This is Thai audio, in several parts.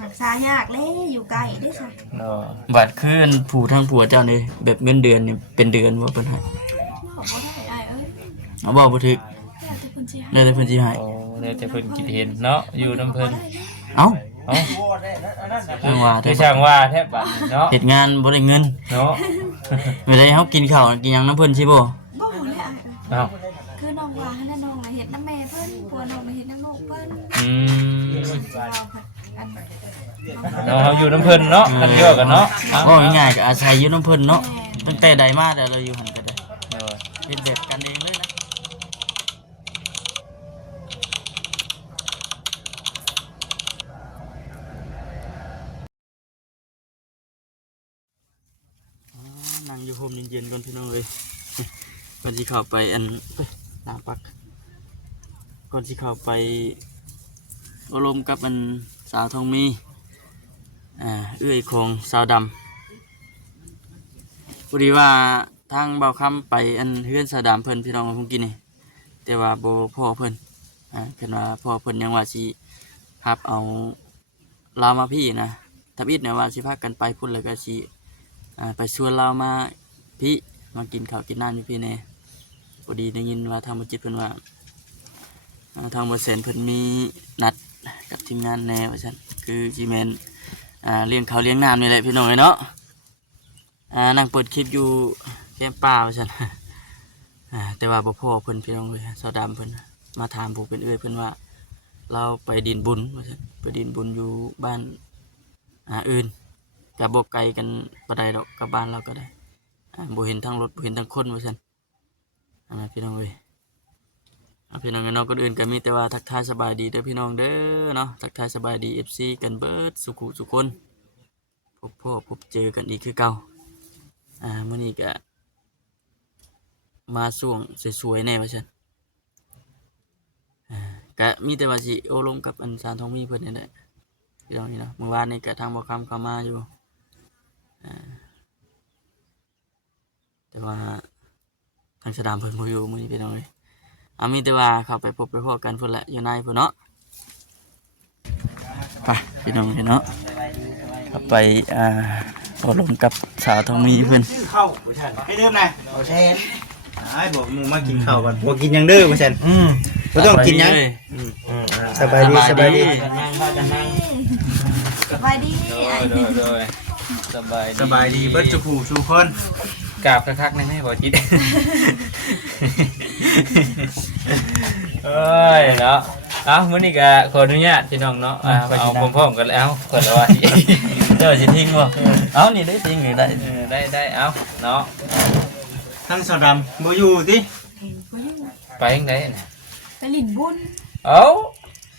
หักษายากเลยอยู่ไกลได้ค่ะบัดคืออันผู้ทั้งผัวเจ้านี่แบบเงินเดือนนี่เป็นเดือนบ่เพิ่นให้บอกบ่ได้อ้ายเอ้ยเอาบ่บ่ถึกแล้วแต่เพิ่นสิให้ แล้วแต่เพิ่นสิให้โอ้แล้วแต่เพิ่นคิดเห็นเนาะอยู่น้ำเพิ่น เอ้า เอ้า ช่างว่าแท้ คือช่างว่าแทบบัดเนาะ เฮ็ดงานบ่ได้เงิน เนาะ เวลาเฮากินข้าวกินหยังนำเพิ่นสิบ่บ่ได้อ้าย เอ้า คือน้องว่าให้น้องน่ะเฮ็ดน้ำแม่เพิ่นผัวน้องน่ะเฮ็ดน้ำลูกเพิ่น เนาะเฮาอยู่น้ำเพิ่นเนาะกันเยอะกันเนาะ บ่ง่ายๆก็อาศัยอยู่นำเพิ่นเนาะตั้งแต่ใดมาแต่เราอยู่หั่นก็ได้ เออ เฮ็ดแบบกันเองเลยนะนั่งอยู่โฮมเย็นๆก่อนพี่น้องเอ้ยก่อนสิเข้าไปอันน้ำปักก่อนสิเข้าไปอบรมกับอันสาวทองมีเอื้อยของสาวดำพอดีว่าทางเบาคำไปอันเฮือนสาวดำเพิ่นพี่น้องเพิ่งกินนี่แต่ว่าโบพ่อเพิ่นเพิ่นว่าพ่อเพิ่นยังว่าสิรับเอาลาวมาพี่นะทับอิดเนี่ยว่าสิพากันไปพุ่นแล้วก็สิไปชวนเรามาพี่มากินข้าวกินน้ำอยู่พี่แน่พอดีได้ยินว่าทางบัจิตเพิ่นว่าทางบริษัทเพิ่นมีนัดกับทีมงานแน่ว่าซั่นคือจีแมนเลี้ยงข้าวเลี้ยงน้ำนี่แหละพี่น้องเนาะนั่งเปิดคลิปอยู่แคมป์ป่าว่าซั่นแต่ว่าบ่พอเพิ่นพี่น้องเลยสาวดำเพิ่นมาถามผู้เป็นเอื้อยเพิ่นว่าเราไปดินบุญว่าซั่นไปดินบุญอยู่บ้านอื่นก็บ่ไกลกันปานใดดอกกับบ้านเราก็ได้บ่เห็นทั้งรถบ่เห็นทั้งคนว่าซั่นพี่น้องเอ้ยพี่น้องเนาะคนอื่นก็มีแต่ว่าทักทายสบายดีเด้อพี่น้องเด้อเนาะทักทายสบายดี FC กันเบิดสุขุสุคนพบพ่อพบเจอกันอีกคือเก่ามื้อนี้ก็มาช่วงสวยๆแน่ว่าซั่นก็มีแต่ว่าสิโอ้ลมกับอันสารทองมีเพิ่นนี่แหละพี่น้องนี่เนาะเมื่อวานนี้ก็ทางบ่คำเข้ามาอยู่แต่ว่าทางสดามเพิ่นบ่อยู่มื้อนี้พี่น้องเอ้ยมีแต่ว่าเข้าไปพบไปพบกันพุ่นแหละอยู่ในพุ่นเนาะไปพี่น้องเนาะเข้าไปอบรมกับสาวทองมีเพิ่น ข้าวบ่ทันให้เริ่มนะบ่แซ่นอ้ายบอกหมู่มากินข้าวก่อนบ่กินหยังเด้อบ่แซ่นบ่ต้องกินหยังสบายดีสบายดี นั่งพากันนั่ง สบายดีอ้าย โดยสบายดี สบายดีเบิดจุผู้ทุกคน กราบคักๆนั่นให้บ่จิตเอ้ยเนาะมื้อนี้ก็ขออนุญาตพี่น้องเนาะเอาพร้อมๆกันแล้วคนละว่าเจ้าสิทิ้งบ่นี่ได้ทิ้งหรือได้ ได้เอาเนาะ ทั้งสาวดำบ่อยู่ติ บ่อยู่ ไปจังได๋ ไปลิ้นบุญ เอ้า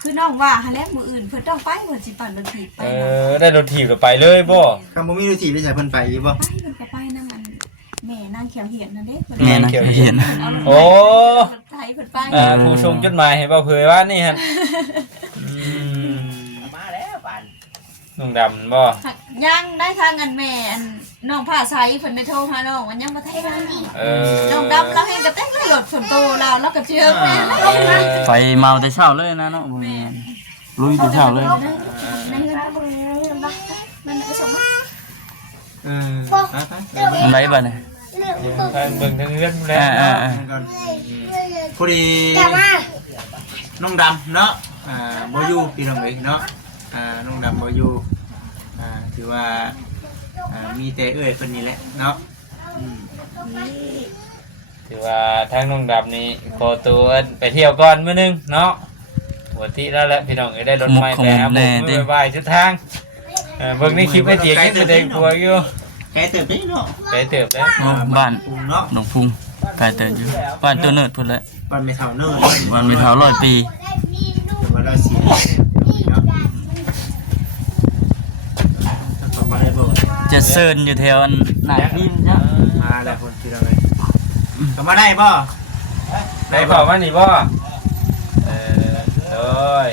คือน้องว่าหาแล้วมื้ออื่นเพิ่นต้องไปเพิ่นสิปั่นรถถีบไป ได้รถถีบก็ไปเลยบ่ คำบ่มีฤาษีไปใส่เพิ่นไปอยู่บ่ ไปเพิ่นก็ไปนั่งอันแม่นางเขียวเหียนนั่นเด้ แม่นะเห็น โอ้ ไทยเพิ่นไป ผู้ชงจดหมายให้เบาเผยว่านี่ฮะมาแล้วปานนุ่งดำบ่ ยังได้ทางอันแม่อันน้องผ้าใสเพิ่นได้โทรหาน้องมันยังบ่ทันมาน้องดำเราเห็นก็เต้นรถฝนโตเราก็เชื่อแม่แล้ว ไปเมาแต่เช้าเลยนะเนาะบ่มีลุยแต่เช้าเลย ในเงินมันไปส่งมา ไป อันใดบัดนี่ ไปเบิ่งทางเรือนแล้ว ๆก่อนพอดีน้องดำเนาะบ่อยู่พี่น้องเอ้ยเนาะน้องดำบ่อยู่ถือว่ามีแต่เอ้ยเพิ่นนี่แหละเนาะ ถือว่าทางนุ่งดำนี่ขอตัวไปเที่ยวก่อนมื้อนึงเนาะปกติแล้วแหละพี่น้องได้รถใหม่ไปครับผมบายทุกทางเบิ่งในคลิปไอ้เตียงนี่มันได้กลัวอยู่ ไกลเติบได้เนาะ ไปเติบแล้ว บ้าน ปุงเนาะ หนองพุงไกลเติบอยู่บ้านตัวเนิร์ดพุ่นแหละ บ้านไม่เท่าเนิ่น บ้านไม่เท่า100 ปี แต่ว่าเราเสียเนาะทำมาได้บ่ จะเซิร์นอยู่แถวอันหน้าทีมเนาะ มาแล้วคนที่เราเลยทำมาได้บ่ ได้พอมานี่บ่โอ้ย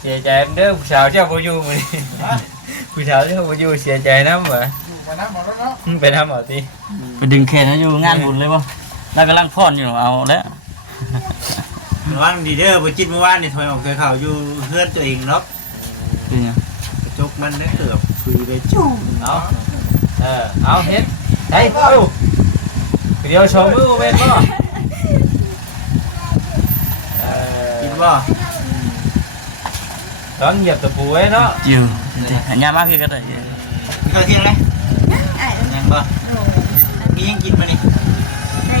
เสียใจเด้อผู้สาวเจ้าบ่อยู่มื้อนี้ผู้สาวเจ้าบ่อยู่เสียใจนำบ่ไปนำเอาติ ไปดึงแขนอยู่งานบุญเลยบ่แล้วกำลังพรอยู่เอาแล้ว ระวังดีเด้อบ่จิตเมื่อวานนี่ถอยออกถอยเข้าอยู่เฮือนตัวเองเนาะ เป็นหยัง กระจกมันได้เกือบคุยไปจุ่ม เอาเฮ็ดได้เอ้าเดี๋ยวชมมือเว้นบ่ กินบ่ ต้องเหยียบตะปูไว้เนาะ จิ๋วหันยามากคือก็ได้ มีข้าวเที่ยงไหม ไอ้ ยังบ่ โอ้ มียังกินมานี่ แม่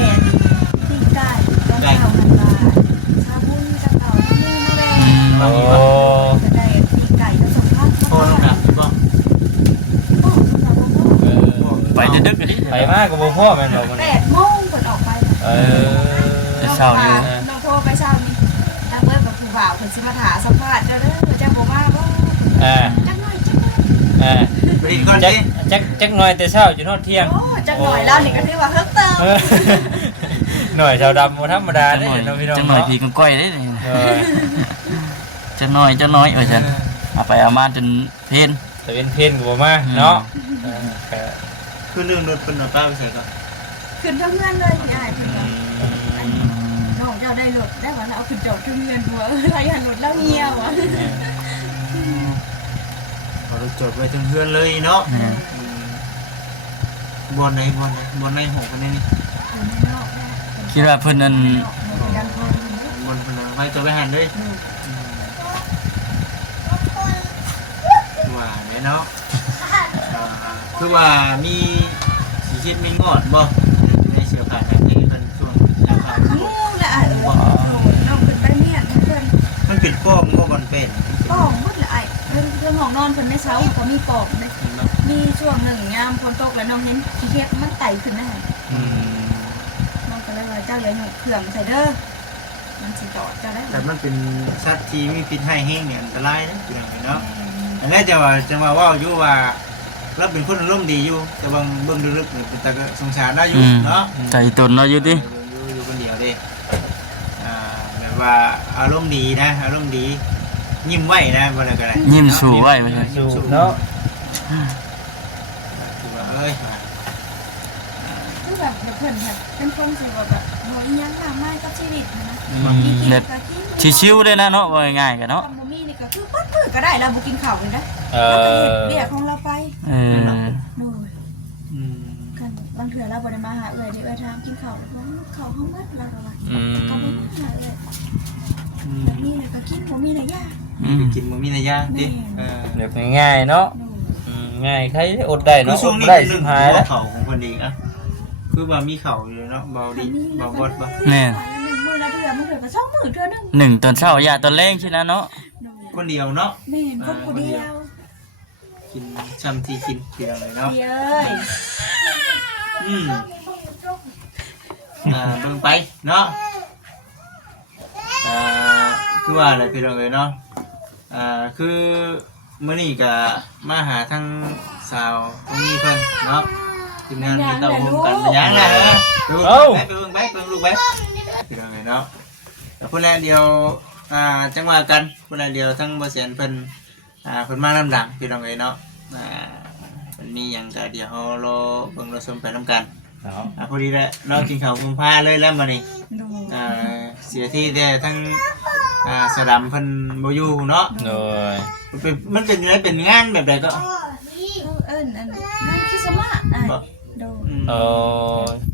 ที่ได้ก็เก่ากันมาชาบุญจะเก่าที่นี่มาเลย โอ้ จะได้ปีไก่จะสำคัญ พ่อลูกหลานกินบ่ ไปดึกๆดิ ไปมากกับพ่อแม่นบ่มื้อนี้ 8 โมงเปิดออกไป เช้านี้ น้องโทรไปเช้านี้ถ้าเมื่อกับผู้บ่าวเพิ่นสิมาถามสัมภาษณ์เด้อจะบ่มาบ่ จักหน่อย ไปดินก่อน จัก สิ จักหน่อยแต่เช้าจนฮอดเที่ยง โอ้จักหน่อยแล้วนี่ก็ถือว่าเฮิกเติม หน่อยชาวดำบ่ธรรมดาเด้น้องพี่น้อง จังหน่อยพี่ก็ก้อยได้นี่จังหน่อยฉันเอาไปเอามาจนเพลน แต่เป็นเพลนก็บ่มาเนาะ คือเรื่องรถเป็นป้าไปใส่ก็ ขึ้นทั้งเงินเลยได้เพิ่นว่าน้องเจ้าได้รถได้ว่าเราเอาขึ้นจอดทั้งเงินหัวอะไรหันรถแล้วเหี่ยวอ่ะ พอเราจดไว้ถึงเฮือนเลยเนาะบอลไหนบอลในหกคนนี้นี่ คิดว่าเพิ่นนั่น บอลคนไว้จดไว้หันด้วยว่าเนี่ยเนาะคือว่ามีสีเช็ดมีงอดบ่ในเสียวขาดในเป็นช่วงเสียวขาด งูละอ่ะน้องขึ้นไปเมียนเพิ่น มันเป็นก้อมก็บอลเป็น ปองหมดละไอ้เรื่องของนอนเพิ่นในเช้าก็มีปองเลยมีช่วงหนึ่งยามฝนตกแล้วน้องเห็นขี้เห็บมันไต่ขึ้นนะน้องก็เลยว่าเจ้าอย่าหยุดเครื่องใส่เด้อมันสิจอดเจ้าได้ แต่มันเป็นสัตว์ที่มีพิษให้แห้งเนี่ยอันตรายนะอย่างนี้เนาะอันนี้จะว่าอยู่ว่าเราเป็นคนอารมณ์ดีอยู่แต่บางเบื้องลึกๆเนี่ยเป็นตาสงสารได้อยู่เนาะ ใจตนเราอยู่ดิ อยู่คนเดียวดิแบบว่าอารมณ์ดีนะอารมณ์ดียิ้มไหวนะอะไรก็ได้ ยิ้มสู่ไว้ว่าซั่น สูบเนาะ ถือว่าเอ้ย คือแบบเพิ่นแบบเป็นคนสิว่าแบบบ่อีหยังมากมายกับชีวิตนะมีกิน เน็ต ก็กิน ชิวๆเลยนะเนาะว่าง่ายๆกันเนาะ ทำบ่มีนี่ก็คือปั๊บมือก็ได้แล้วบ่กินข้าวเลยนะ เอ แล้วก็เฮ็ดเรียกของเราไป เออ โน่ยกันบางเทื่อเราบ่ได้มาหาเอ้ยเด้เอ้ยถามกินข้าวบ่ข้าวเฮาหมดแล้วก็ว่าก็บ่มาหาเอ้ยมีแล้วก็กินบ่มีแล้วย่า กินมันมีนัยยะดิ เรียบง่ายๆเนาะง่ายใครอดได้ คือ เนาะ ช่วงนี้ ได้ เป็น สิ เรื่อง หายแล้ว เข่าของคนอีกนะคือว่ามีเข่าอยู่เนาะเบาดีเบาบดบ่ แม่น มื้อละเทื่อมื้อก็2มื้อเทื่อนึง หนึ่งตอนเช้ายาตอนแรงใช่นะเนาะ คนเดียวเนาะ แม่นคนผู้เดียว กินช้ำที่กินเพียงเลยเนาะ เอ้ย เบิ่งไปเนาะคือว่าอะไรพี่น้องเลยเนาะคือมื้อนี้ก็มาหาทั้งสาวตรงนี้เพิ่นเนาะทีมงานมีเต้าหู้กันยังนะดูไปเบิ่งลูกไปพี่น้องเลยเนาะแต่คนแรกเดียวจังหวะกันคนแรกเดียวทั้งบ่เสียนเพิ่นเพิ่นมาลำดังพี่น้องเลยเนาะมันมีหยังก็เดี๋ยวเฮารอเบิ่งรอชมไปนํกันพอดีแหละเรากินข้าวกุมภาเลยแล้วมื้อนี้ ดู เสียที่แต่ทั้งสะดำเพิ่นบ่อยู่เนาะ โดย มันเป็นอะไรเป็นงานแบบใดก็ เอิ้นอันนั่นคิดสมาดู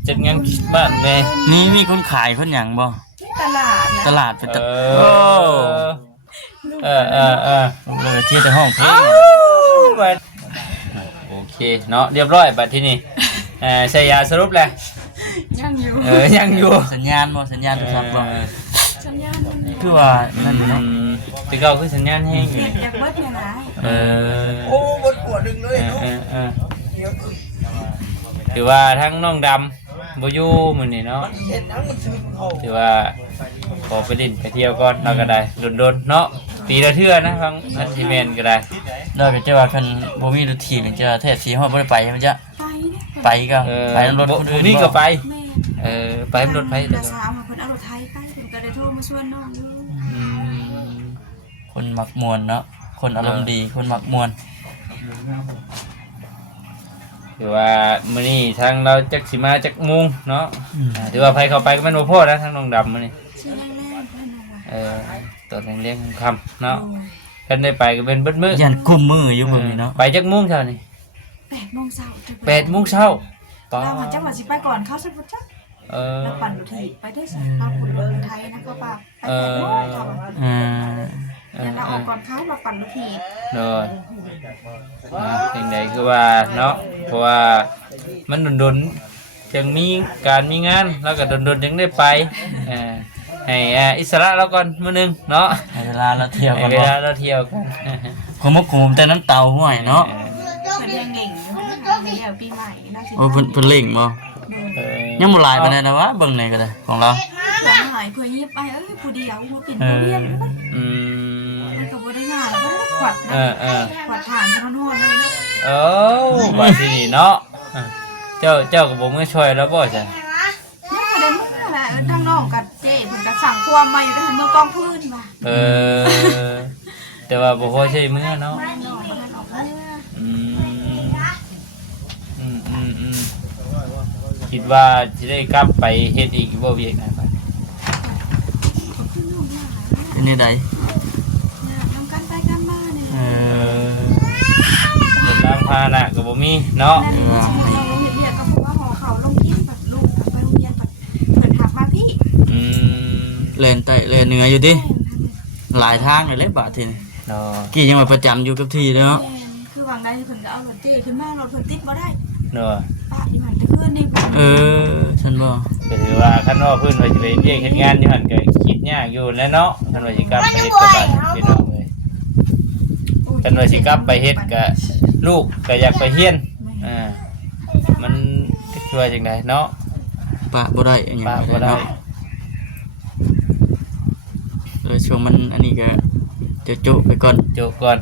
จัดงานคริสต์มาสแม่ มีคนขายคนหยังบ่ ตลาดนะ ตลาดเป็นต โอ้ โอ้เลยที่แต่ห้องเพลง โอเคเนาะเรียบร้อยบัดที่นี่ใช้ยาสรุปแล้ว ยังอยู่ ยังอยู่ สัญญาณโทรศัพท์บ่ สัญญาณ คือว่านั่นเนาะ แต่ก็คือสัญญาณแห้งอยู่ เสียงอยากเบิดเนี่ยนะ โอ้บนปวดดึงเลยเนาะ ถือว่าทั้งน้องดำบ่อยู่มื้อนี้เนาะถือว่าขอไปดินไปเที่ยวก่อนเราก็ได้โดนๆเนาะปีละเทื่อนะทั้งอันที่แม่นก็ได้ เราก็จะว่าคันบ่มีรถถีบจะแท้สีฮอดบ่ได้ไปมันจะ ไปเนี่ย ไปก็ไปรถคนอื่น นี่ก็ไป แม่ ไปรถไฟ แต่สาวมาเพิ่นเอารถไทยไปเพิ่นก็ได้โทรมาชวนน้องอยู่ คนมักมวนเนาะคนอารมณ์ดีคนมักมวน ถือว่ามื้อนี้ทางเราจักสิมาจักมุงเนาะถือว่าไผเข้าไปก็แม่นบ่พอนะทางน้องดำมื้อนี้ ชื่อแรกๆเพิ่นน่ะ ตัวเลี้ยงคำเนาะท่านได้ไปก็เป็นเบิดมื้อ ยันกุมมืออยู่เบิ่งนี่เนาะ ไปจักโมงเช้านี่ 8 โมงเช้า 8 โมงเช้าปอ เราหันจังหวัดสิไปก่อนเขาสิบ่จัก เออ แล้วปั่นรถทีไปได้สิป้าคนเมืองไทยนะก็ป้าไป8 โมงค่ะ อ่า แล้วเราออกก่อนเขาเราปั่นรถที เนาะสิ่งใดคือว่าเนาะเพราะว่ามันดนๆจังมีการมีงานแล้วก็ดนๆจังได้ไปให้อิสระแล้วก่อนมื้อนึงเนาะ ให้เวลาเราเที่ยว ให้ กัน เว บ่ ลาเราเที่ยวกัน ขมกขมแต่น้ำเตาห้วยเนาะ เพิ่นยังเก่งอยู่เดี๋ยวปีใหม่น่าสิ โอ้เพิ่นเล่งบ่ ยังบ่หลายปานใดนะวะเบิ่งไหนก็ได้ของเรา เพื่อนหายเพื่อนยิบไปผู้เดียวมาเป็นผู้เรียน อืม มันก็บ่ได้ง่ายเพราะขวัดนะขวัดฐานถนนหอนเลยนะ เอ้าบัดนี้เนาะเจ้าก็บ่มาช่วยแล้วบ่จ้ะ นี่ก็ได้มึงนะทางน้องกับเจ้เพิ่นก็สั่งความมาอยู่ได้เมื่อกองพื้นว่า แต่ว่าบ่พอใช้มื้อเนาะ น้องมันออกเมื่อ คิดว่าสิได้กลับไปเฮ็ดอีกบ่เวียกนะบัด เป็นนี่ใด นำกันไปกันมาเนี่ย เออ เดินทางพาหนะก็บ่มีเนาะ นั่นเราลงเรียนก็เพราะว่าหอเขาลงเรียนปัดลูกไปโรงเรียนปัดเปิดถักมาพี่ อืม เล่นใต้เล่นเหนืออยู่ติหลายทางเลยบาดทีนี้ เนาะ กี่ยังว่าประจำอยู่กับที่เนาะ คือวางได้เพิ่นก็เอารถเจ้ขึ้นมารถเพิ่นติดบ่ได้ เนาะ ป้าที่มันจะขึ้นนี่ เออฉันบ่ ก็ถือว่าคันว่าเพิ่นว่าสิไปเรียกเฮ็ดงานอยู่หั่นก็คิดยากอยู่แล้วเนาะคันว่าสิกลับไปเฮ็ดกับบ้านพี่น้องเอ้ยคันว่าสิกลับไปเฮ็ดก็ลูกก็อยากไปเฮียนมันช่วยจังไดเนาะ ปะบ่ได้อันหยัง ปะบ่ได้ เนาะช่วงมันอันนี้ก็จะจุไปก่อน จบก่อน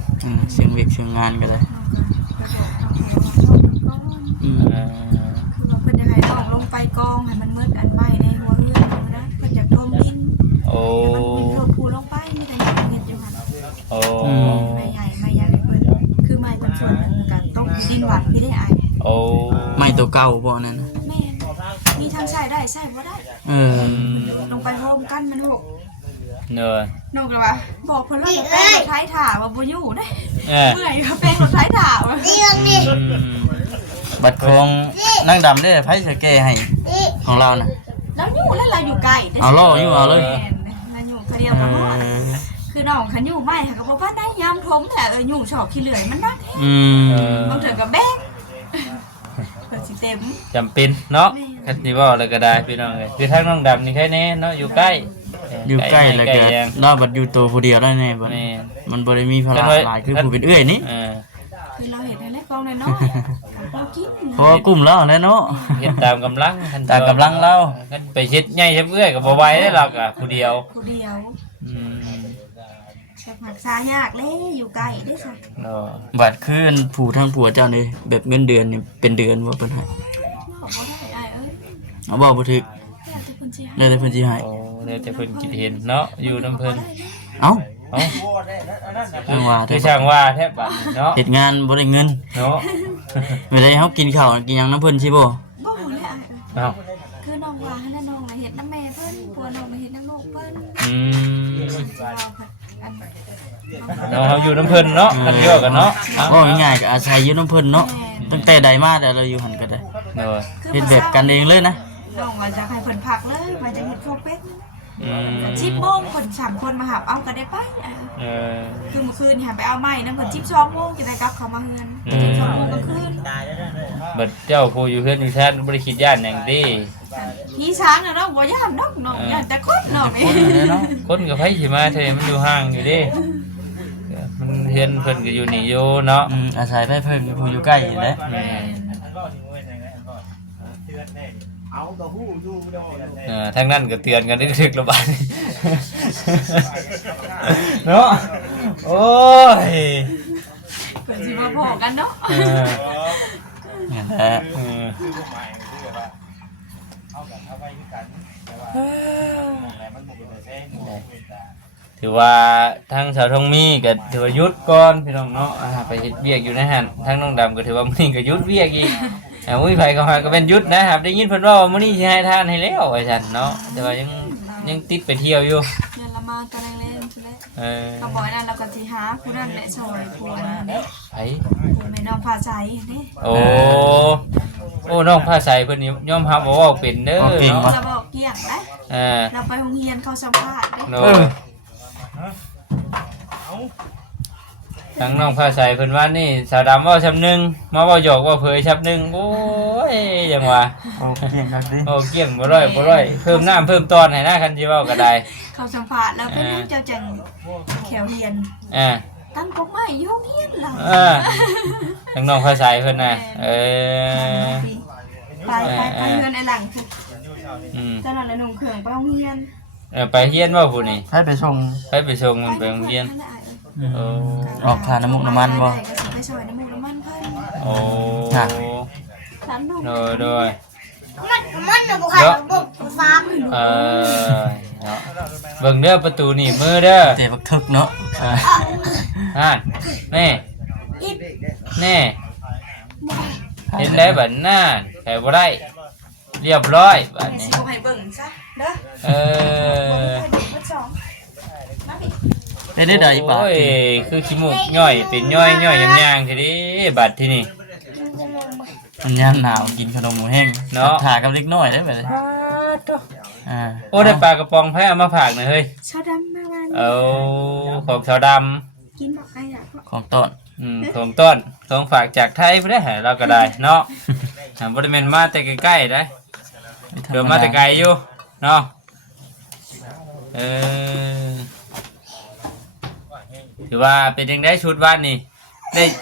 เสียงเวียกเสียงงานก็ได้อืม คือเพิ่นจะให้น้องลงไปกองให้มันมืดอันใหม่ในหัวเรือนนะเพิ่นอยากท่วมดิน โอ้ มันมีเรือพูลงไปมีแต่ยังเห็นอยู่หั่น โอ้ ไม่ใหญ่ไม่ใหญ่เพิ่นคือไม้เป็นส่วนหนึ่งการต้องดินหวัดที่ได้อาย โอ้ ไม่ตัวเก่าบ่นั่นน่ะ แม่มีทางใช้ได้ใช้บ่ได้ เออ ลงไปโฮมกันมันหก เนอะ น้องก็ว่าบอกเพิ่นแล้วแป้งรถไถถ่าว่าบ่อยู่เด้ เมื่อยก็แป้งรถไถถ่าว่า บัตรของนางดำได้ไผสิแก้ให้ของเราน่ะ แล้วอยู่แล้วเราอยู่ไกล เอาล่ออยู่เอาเลย เราอยู่คนเดียวก็พอคือน้องคันอยู่ไม่ค่ะก็บอกว่าได้ยามทมแต่อยู่ชอบขี้เหลื่อยมันนัก อืม บางเถื่อกับแบกเปิดสิเต็ม จำเป็นเนาะคันสิเว้าแล้วก็ได้พี่น้องเอ้ยคือทางน้องดำนี่แค่แน่เนาะอยู่ใกล้ อยู่ใกล้แล้วก็ แยง เราบัดอยู่ตัวผู้เดียวได้แน่บัด แม่ มันบ่ได้มีภาระหลายคือผู้เป็นเอื้อยนี่ คือเราเห็นในเล็กกองน้อยๆเรากิน เพราะว่ากลุ่มเราแหล้วเนาะ เฮ็ดตามกำลังคัน ตามกำลังเรา คันไปเฮ็ดใหญ่เฮ็ดเอื้อยก็บ่ไหวได้หรอกอ่ะผู้เดียว คนเดียว อืม แต่ผักซายากเลยอยู่ไกลได้สัก เนาะ บัดคืออันผู้ทางผัวเจ้านี่แบบเงินเดือนนี่เป็นเดือนบ่เพิ่นให้ บอกว่าได้เอ้ย เอาบ่บ่ถึก แต่ทุกคนเชียร์ ได้เพิ่นสิให้ โอ้แล้วแต่เพิ่นคิดเห็นเนาะอยู่นํเพิ่น เอ้า เอ้า เพิ่นว่า คือช่างว่าแทบบัดนี้เนาะ เฮ็ดงานบ่ได้เงิน เนาะ ไม่ได้เฮากินข้าวกินหยังนํเพิ่นสิบ่ บอกเลย เอ้า คือน้องว่าให้น้องเห็ดน้ำแม่เพิ่นปัวน้องเห็ดน้ำลูกเพิ่น อืม เราอัน เนาะเฮาอยู่นํเพิ่นเนาะกันเยอะกันเนาะ ก็ง่ายๆก็อาศัยอยู่นํเพิ่นเนาะตั้งแต่ใดมาแต่เราอยู่หั่นก็ได้ เนาะ เฮ็ดแบบกันเองเลยนะ น้องว่าจะให้เพิ่นพักเลยว่าจะเฮ็ดโคเป็ด อืม 10 โมงเพิ่น3 คนมาหาเอาก็ได้ไป เออ คือเมื่อคืนหาไปเอาไม้นำเพิ่น12 โมงจะได้กลับเข้ามาเฮือน12 โมงก็คืน บัดเจ้าผู้อยู่เฮือนอยู่แท้บ่ได้คิดย่านหยังติ พี่ช้างน่ะเนาะบ่ย่านดอกน้องย่านแต่คนน้องนี่ คนกับไผสิมาเท่มันอยู่ห่างอยู่เด้มันเฮือนเพิ่นก็อยู่นี่อยู่เนาะ อาศัยได้เพิ่นผู้อยู่ใกล้นี่แหละ แม่ทางนั้นก็เตือนกันดึกๆแล้วบาดนี้เนาะโอ้ย เพิ่นสิมาพอกันเนาะ นั่นแหละ ถือว่าทางสาวทองมีก็ถือว่าหยุดก่อนพี่น้องเนาะไปเฮ็ดเวียกอยู่ในหันทางน้องดำก็ถือว่ามื้อนี้ก็หยุดเวียกอีกอุ้ยไผก็หาก็เป็นหยุดนะครับได้ยินเพิ่นว่ามื้อนี้สิให้ทานให้แล้วว่าซั่นเนาะแต่ว่ายังติดไปเที่ยวอยู่ เดือนละ มากันแรงๆใช่ไหม เออ ก็บอกนั่นเราก็สิหาผู้นั้นแหละซอยผู้นั้นเด้ ไผ ผู้แม่น้องพาใจนี่ โอ้โอ้น้องผ้าใสเพิ่นนี่ยอมรับว่าเว้าเป็นเด้อ เก่ง เนาะ ปะ จะบอกเกี่ยงได้ เออ เราไปโรงเรียนเขาสัมภาษณ์ได้ โนทั้งน้องผ้าใสเพิ่นว่านี่สาวดำเว้าชำนึงมาเว้าหยอกเว้าเผยชำนึงโอ้ยจังว่า โอ้เก่งครับดิ โอ้เกี่ยงบ่ร้อยบ่ร้อยเพิ่มน้ำเพิ่มตอนให้นะคันสิเว้าก็ได้ เขาสัมภาษณ์แล้วเป็นเรื่องเจ้าจังแขวเรียน อ่า ตั้งกกไม้อยู่โรงเรียนเรา ทั้งน้องผ้าใสเพิ่นน่ะไปเงินไอ้หลังคือ อืม เจ้าหน้าที่นุ่งเครื่องไปโรงเรียน ไปเฮียนว่าผู้นี่ ให้ไปส่ง ไปส่งมันไปโรงเรียนโอ้ ออกค่าน้ำมูกน้ำมันบ่ ไปซอยน้ำมูกน้ำมันเพิ่น โอ้ ค่ะ ร้านนุ่ง โดย มันน่ะบ่ใครบ่ฟ้า เนาะเบิ่งเด้อประตูนี่มือเด้อ เตะบักทึกเนาะ แน่แน่เห็นแล้วบัดหน้าแต่บ่ได้เรียบร้อยบัด แม่ นี้ สิบ่ให้เบิ่งซะเด้อ เออ บ่สองมาดิ ได้ได้ได้ปะ โอ้ยคือขี้มูกย่อยเป็นย่อยย่างๆทีนี้บัดที่นี่ มันยามหนาวกินขนมหมูแห้ง เนาะ ถ่ากับเล็กน้อยได้ไปเลยอ่า โอ้ได้ปลากระป๋องแพ้เอามาฝากหน่อยเฮ้ย ชาวดำมาวัน เอาของชาวด กินบอกใครอ่ะ ของต้น ำของต้นของฝากจากไทยบ่ได้หาเราก็ได้เนาะบ่ได้แม่นมาแต่ใกล้ๆได้เดี๋ยวมาแต่ไกลอยู่เนาะเออถือว่าเป็นยังได้ชุดบ้านนี่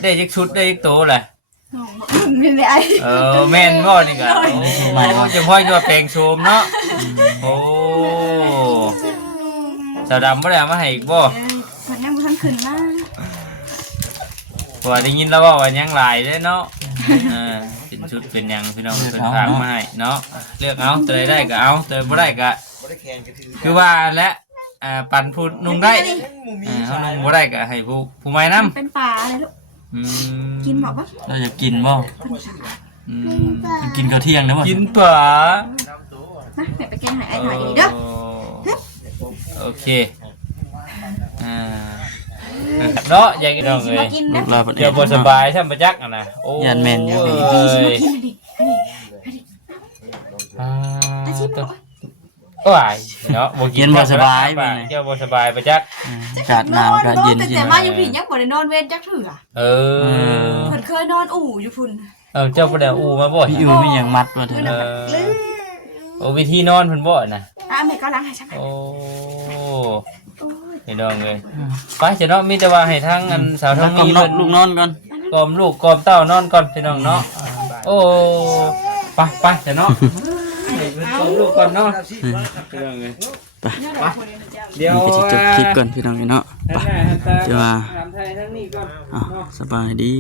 ได้จักชุดได้จักโตแหละ นี่ไอ้ แม่นบ่นี่ก็โอ้จะพ่อยอดแปลงโฉมเนาะโอ้สาวดำบ่ได้เอามาให้อีกบ่ มันยังบ่ทันขึ้นมา เพราะว่าได้ยินแล้วว่ายังหลายเด้เนาะเป็นชุดเป็นหยังพี่น้องเป็นฝากมาให้เนาะเลือกเอาเตยได้ก็เอาเตยบ่ได้ก็คือว่าและปั่นผู้นุ่งได้เฮานุ่งบ่ได้ก็ให้ผู้ใหม่นำ เป็นปลาเลยลูกกินบอกว่า เราจะกินบ่กินข้าวเที่ยงนะบ่ กินปลา มาแม่ไปแกงให้ไอ้หน่อยเด้อ โอเคเนาะยายกินเอาเลย มากิน ลู นะ กเราเป็น เดี๋ยวบ่สบายใช่ประจักษ์นะโอ้ ยันแม่นอยู่ อาชีพบอก โอ้ยเนาะบ่กิ เย็นบ่สบายไป เดี๋ยวบ่สบายประจักษ์ อากาศหนาวอากาศเย็น แต่มาอยู่ผิดยังบ่ได้นอนเว้นจักเถื่อ เออ เพิ่นเคยนอนอู่อยู่พุ่น เจ้าบ่ได้อู้มาบ่ พี่อูมีอย่างมัดว่าเถ เอ อะ โอ้วิธีนอนเพิ่นบ่น่ะ แม่ก็ล้างให้ใช่ไหม โอ้ไอ้น้องเอ้ยไปจะเนาะมีแต่ว่าให้ทางอันสาวทาง กล มี มน เพิ่ ก น ลูกนอนก่อน กอมลูกกอมเต้านอนก่อนพี่น้องเนาะโอ้ไปจะเนาะกอมลูกก่อนเนาะพี่น้องเอ้ยเดี๋ยว นี่ก็จะจบคลิปก่อนพี่น้องเนาะ หันหน้าหันตา เดี๋ยวว่า ถามไทยทั้งนี้ก่อน สบายดี